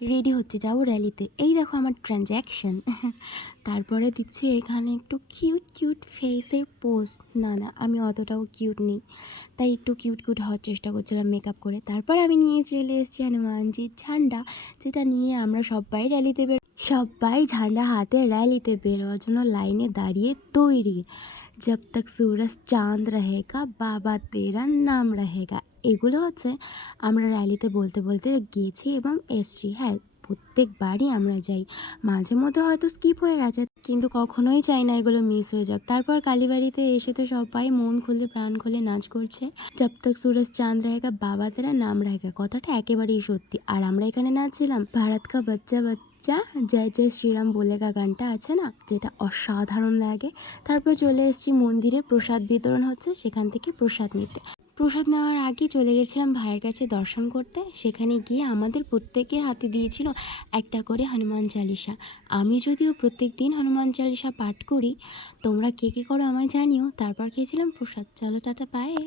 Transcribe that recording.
Ready হচ্ছে যাবো র্যালিতে। এই দেখো আমার ট্রানজ্যাকশন। তারপরে দেখছি এখানে একটু কিউট কিউট ফেসের পোজ। না না, আমি অতটাও কিউট নেই, তাই একটু কিউট কিউট হওয়ার চেষ্টা করছিলাম মেকআপ করে। তারপর আমি নিয়ে চলে এসেছি হনুমানজির ঝান্ডা, যেটা নিয়ে আমরা সবাই ঝান্ডা হাতে র্যালিতে বেরোয়ার জন্য লাইনে দাঁড়িয়ে তৈরি। জব তক সুরজ চাঁদ রহেগা বাবা তেরা নাম রহেগা, এগুলো হচ্ছে আমরা র্যালিতে বলতে বলতে গিয়েছি এবং এসছি। হ্যাঁ, প্রত্যেকবারই আমরা যাই, মাঝে মধ্যে হয়তো স্কিপ হয়ে গেছে, কিন্তু কখনোই চাই না এগুলো মিস হয়ে যাক। তারপর কালীবাড়িতে এসে তো সবাই মন খুলে প্রাণ খুলে নাচ করছে। জব তক সুরজ চাঁদ রহেগা বাবা তেরা নাম রহেগা, কথাটা একেবারেই সত্যি। আর আমরা এখানে নাচছিলাম ভারত কা বাচ্চা বাচ্চা জয় জয় শ্রীরাম বলেগা গানটা আছে না, যেটা অসাধারণ লাগে। তারপর চলে এসেছি মন্দিরে, প্রসাদ বিতরণ হচ্ছে, সেখান থেকে প্রসাদ নিতে। প্রসাদ নেওয়ার আগে চলে গেছিলাম ভাইয়ের কাছে দর্শন করতে। সেখানে গিয়ে আমাদের প্রত্যেকের হাতে দিয়েছিল একটা করে হনুমান চালিসা। আমি যদিও প্রত্যেক দিন হনুমান চালিসা পাঠ করি, তোমরা কে কে করো আমায় জানিও। তারপর খেয়েছিলাম প্রসাদ। চলো টাটা, পায়ে।